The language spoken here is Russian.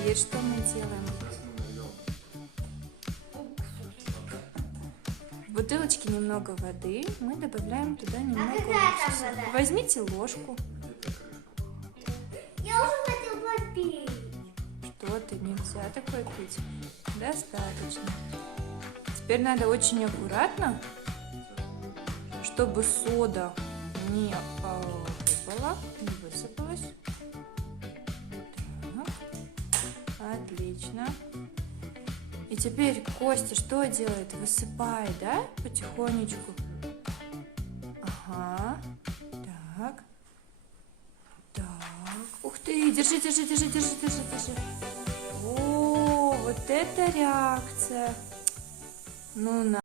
теперь что мы делаем? В бутылочке немного воды, мы добавляем туда немного какая там уксуса. вода? Возьмите ложку. Я уже хотел попить. Что ты, нельзя такое пить? Достаточно. Теперь надо очень аккуратно, чтобы сода не выпала, не высыпалась. Так. Отлично. И теперь Костя что делает? Высыпает, да? Потихонечку. Ага. Так. Так. Ух ты! Держи, держи, держи, держи, держи, держи. О, вот это реакция. Ну, на.